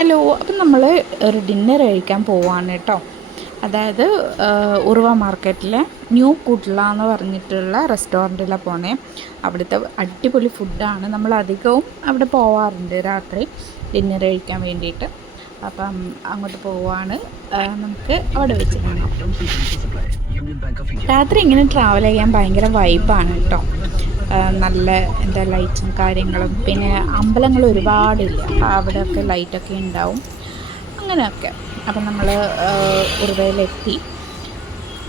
Hello, അപ്പം നമ്മൾ ഒരു ഡിന്നർ കഴിക്കാൻ പോവാണ് കേട്ടോ. അതായത് ഉറുവ മാർക്കറ്റിലെ ന്യൂ കുട്ട്ല എന്ന് പറഞ്ഞിട്ടുള്ള റെസ്റ്റോറൻറ്റിലാണ് പോണേ. അവിടുത്തെ അടിപൊളി ഫുഡാണ്. നമ്മൾ അധികവും അവിടെ പോവാറുണ്ട് രാത്രി ഡിന്നർ കഴിക്കാൻ വേണ്ടിയിട്ട്. അപ്പം അങ്ങോട്ട് പോവാണ്. നമുക്ക് അവിടെ വെച്ച് കാണാം. രാത്രി ഇങ്ങനെ ട്രാവൽ ചെയ്യാൻ ഭയങ്കര വൈബാണ് കേട്ടോ. നല്ല എന്താ ലൈറ്റും കാര്യങ്ങളും, പിന്നെ അമ്പലങ്ങൾ ഒരുപാടില്ല, അപ്പോൾ അവിടെയൊക്കെ ലൈറ്റൊക്കെ ഉണ്ടാവും അങ്ങനെയൊക്കെ. അപ്പം നമ്മൾ ഉറുവയിലെത്തി.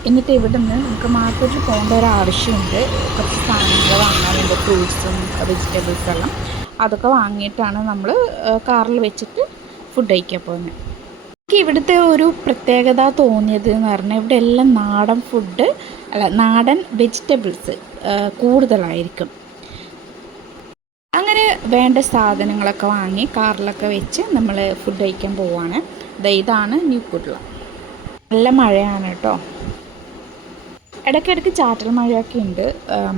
എന്നിട്ട് ഇവിടെ നിന്ന് നമുക്ക് മാർക്കറ്റിൽ പോകേണ്ട ഒരു ആവശ്യമുണ്ട്. കുറച്ച് സാധനങ്ങൾ വാങ്ങാനുണ്ട്, ഫ്രൂട്ട്സും വെജിറ്റബിൾസെല്ലാം. അതൊക്കെ വാങ്ങിയിട്ടാണ് നമ്മൾ കാറിൽ വെച്ചിട്ട് ഫുഡ് കഴിക്കാൻ പോകുന്നത്. എനിക്ക് ഇവിടുത്തെ ഒരു പ്രത്യേകത തോന്നിയത് എന്ന് പറഞ്ഞാൽ ഇവിടെ എല്ലാം നാടൻ ഫുഡ് നാടൻ വെജിറ്റബിൾസ് കൂടുതലായിരിക്കും. അങ്ങനെ വേണ്ട സാധനങ്ങളൊക്കെ വാങ്ങി കാറിലൊക്കെ വെച്ച് നമ്മൾ ഫുഡ് കഴിക്കാൻ പോവുകയാണ്. ഇതാണ് ന്യൂ കുട്ട്ല. നല്ല മഴയാണ് കേട്ടോ. ഇടയ്ക്കിടയ്ക്ക് ചാറ്റൽ മഴയൊക്കെ ഉണ്ട്.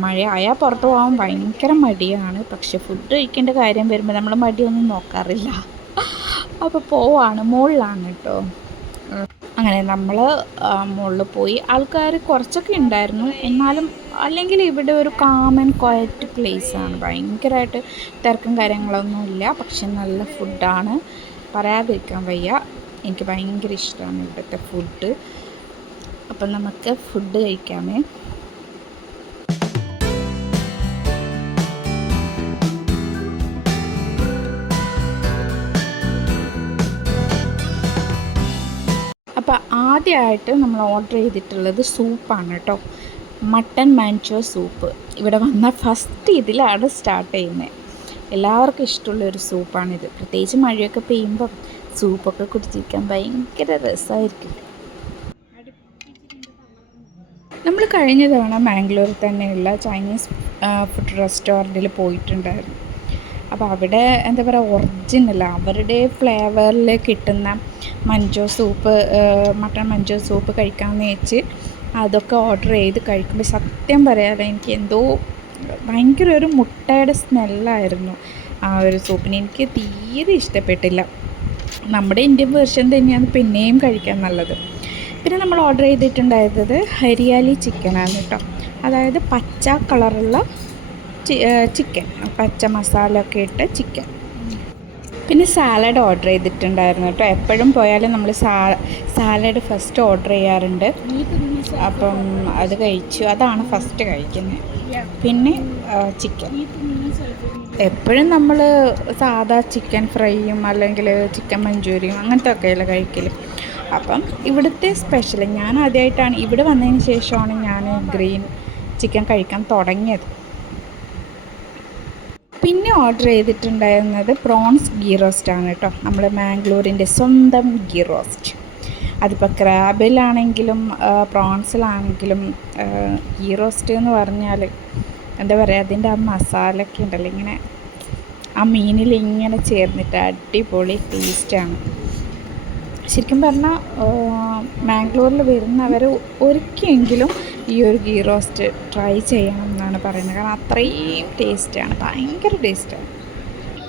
മഴയായാൽ പുറത്ത് പോകാൻ ഭയങ്കര മടിയാണ്. പക്ഷെ ഫുഡ് കഴിക്കേണ്ട കാര്യം വരുമ്പോൾ നമ്മൾ മടിയൊന്നും നോക്കാറില്ല. അപ്പോൾ പോവാണ്, മുകളിലാണ് കേട്ടോ. അങ്ങനെ നമ്മൾ മുകളിൽ പോയി. ആൾക്കാർ കുറച്ചൊക്കെ ഉണ്ടായിരുന്നു, എന്നാലും അല്ലെങ്കിൽ ഇവിടെ ഒരു കാം ആൻഡ് ക്വയറ്റ് പ്ലേസാണ്. ഭയങ്കരമായിട്ട് തിരക്കും കാര്യങ്ങളൊന്നുമില്ല, പക്ഷെ നല്ല ഫുഡാണ്, പറയാതിരിക്കാൻ വയ്യ. എനിക്ക് ഭയങ്കര ഇഷ്ടമാണ് ഇവിടുത്തെ ഫുഡ്. അപ്പം നമുക്ക് ഫുഡ് കഴിക്കാമേ. അപ്പോൾ ആദ്യമായിട്ട് നമ്മൾ ഓർഡർ ചെയ്തിട്ടുള്ളത് സൂപ്പാണ് കേട്ടോ. Mutton manchow soup. ഇവിടെ വന്ന ഫസ്റ്റ് ഇതിലാണ് സ്റ്റാർട്ട് ചെയ്യുന്നത്. എല്ലാവർക്കും ഇഷ്ടമുള്ളൊരു സൂപ്പാണിത്. പ്രത്യേകിച്ച് മഴയൊക്കെ പെയ്യുമ്പം സൂപ്പൊക്കെ കുടിച്ചിരിക്കാൻ ഭയങ്കര രസമായിരിക്കും. നമ്മൾ കഴിഞ്ഞ തവണ മാംഗ്ലൂരിൽ തന്നെയുള്ള ചൈനീസ് ഫുഡ് റെസ്റ്റോറൻറ്റിൽ പോയിട്ടുണ്ടായിരുന്നു. അപ്പോൾ അവിടെ എന്താ പറയുക, ഒറിജിനൽ അവരുടെ ഫ്ലേവറിൽ കിട്ടുന്ന മഞ്ചോ സൂപ്പ്, മട്ടൺ മഞ്ചോ സൂപ്പ് കഴിക്കാമെന്ന് വെച്ച് അതൊക്കെ ഓർഡർ ചെയ്ത് കഴിക്കുമ്പോൾ സത്യം പറയാതെ എനിക്ക് എന്തോ ഭയങ്കര ഒരു മുട്ടയുടെ സ്മെല്ലായിരുന്നു ആ ഒരു സൂപ്പിന്. എനിക്ക് തീരെ ഇഷ്ടപ്പെട്ടില്ല. നമ്മുടെ ഇന്ത്യൻ വേർഷൻ തന്നെയാണ് പിന്നെയും കഴിക്കാൻ നല്ലത്. പിന്നെ നമ്മൾ ഓർഡർ ചെയ്തിട്ടുണ്ടായിരുന്നത് ഹരിയാലി ചിക്കനാണ് കേട്ടോ. അതായത് പച്ച കളറുള്ള ചിക്കൻ, പച്ച മസാല ഒക്കെ ഇട്ട ചിക്കൻ. പിന്നെ സാലഡ് ഓർഡർ ചെയ്തിട്ടുണ്ടായിരുന്നു കേട്ടോ. എപ്പോഴും പോയാലും നമ്മൾ സാലഡ് ഫസ്റ്റ് ഓർഡർ ചെയ്യാറുണ്ട്. അപ്പം അത് കഴിച്ചു, അതാണ് ഫസ്റ്റ് കഴിക്കുന്നത്. പിന്നെ ചിക്കൻ. എപ്പോഴും നമ്മൾ സാധാ ചിക്കൻ ഫ്രൈയും അല്ലെങ്കിൽ ചിക്കൻ മഞ്ചൂരിയും അങ്ങനത്തെ ഒക്കെയല്ല കഴിക്കൽ. അപ്പം ഇവിടുത്തെ സ്പെഷ്യൽ, ഞാൻ ആദ്യമായിട്ടാണ് ഇവിടെ വന്നതിന് ശേഷമാണ് ഞാൻ ഗ്രീൻ ചിക്കൻ കഴിക്കാൻ തുടങ്ങിയത്. പിന്നെ ഓർഡർ ചെയ്തിട്ടുണ്ടായിരുന്നത് പ്രോൺസ് ഗീ റോസ്റ്റാണ് കേട്ടോ. നമ്മൾ മാംഗ്ലൂരിൻ്റെ സ്വന്തം ഗീ റോസ്റ്റ്. അതിപ്പോൾ ക്രാബിലാണെങ്കിലും പ്രോൺസിലാണെങ്കിലും ഗീ റോസ്റ്റ് എന്ന് പറഞ്ഞാൽ എന്താ പറയുക, അതിൻ്റെ ആ മസാലയൊക്കെ ഉണ്ടല്ലോ ഇങ്ങനെ ആ മീനിൽ ഇങ്ങനെ ചേർന്നിട്ട് അടിപൊളി ടേസ്റ്റാണ്. ശരിക്കും പറഞ്ഞാൽ മാംഗ്ലൂരിൽ വരുന്നവർ ഒരിക്കലെങ്കിലും ഈ ഒരു ഗീ റോസ്റ്റ് ട്രൈ ചെയ്യണം എന്നാണ് പറയുന്നത്. കാരണം അത്രയും ടേസ്റ്റാണ്, ഭയങ്കര ടേസ്റ്റാണ്.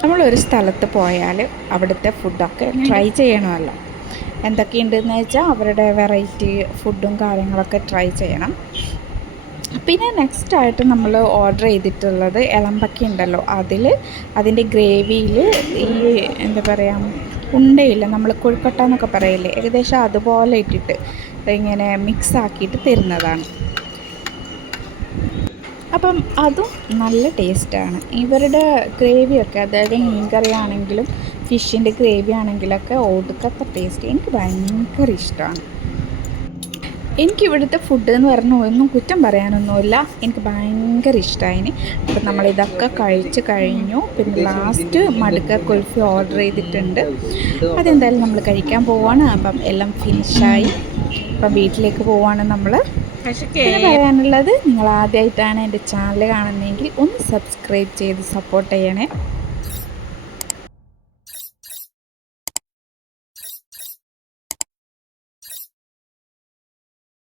നമ്മളൊരു സ്ഥലത്ത് പോയാൽ അവിടുത്തെ ഫുഡൊക്കെ ട്രൈ ചെയ്യണമല്ലോ. എന്തൊക്കെയുണ്ടെന്ന് വെച്ചാൽ അവരുടെ വെറൈറ്റി ഫുഡും കാര്യങ്ങളൊക്കെ ട്രൈ ചെയ്യണം. പിന്നെ നെക്സ്റ്റായിട്ട് നമ്മൾ ഓർഡർ ചെയ്തിട്ടുള്ളത് ഇളമ്പക്ക ഉണ്ടല്ലോ, അതിൻ്റെ ഗ്രേവിയിൽ ഈ എന്താ പറയുക, ഉണ്ടയില്ല, നമ്മൾ കൊഴുക്കട്ട എന്നൊക്കെ പറയില്ലേ, ഏകദേശം അതുപോലെ ഇട്ടിട്ട് ഇങ്ങനെ മിക്സ് ആക്കിയിട്ട് തരുന്നതാണ്. അപ്പം അതും നല്ല ടേസ്റ്റാണ്. ഇവരുടെ ഗ്രേവിയൊക്കെ, അതായത് മീൻ കറി ആണെങ്കിലും ഫിഷിൻ്റെ ഗ്രേവി ആണെങ്കിലൊക്കെ ഒടുക്കത്തെ ടേസ്റ്റ്. എനിക്ക് ഭയങ്കര ഇഷ്ടമാണ്. എനിക്കിവിടുത്തെ ഫുഡ് എന്ന് പറഞ്ഞാൽ ഒന്നും കുറ്റം പറയാനൊന്നുമില്ല, എനിക്ക് ഭയങ്കര ഇഷ്ടമായി. അപ്പം നമ്മളിതൊക്കെ കഴിച്ച് കഴിഞ്ഞു. പിന്നെ ലാസ്റ്റ് മടുക്ക കുൽഫി ഓർഡർ ചെയ്തിട്ടുണ്ട്. അതെന്തായാലും നമ്മൾ കഴിക്കാൻ പോവാണ്. അപ്പം എല്ലാം ഫിനിഷായി. അപ്പം വീട്ടിലേക്ക് പോവാണ് നമ്മൾ. പിന്നെ പറയാനുള്ളത്, നിങ്ങൾ ആദ്യമായിട്ടാണ് എൻ്റെ ചാനൽ കാണുന്നതെങ്കിൽ ഒന്ന് സബ്സ്ക്രൈബ് ചെയ്ത് സപ്പോർട്ട് ചെയ്യണേ.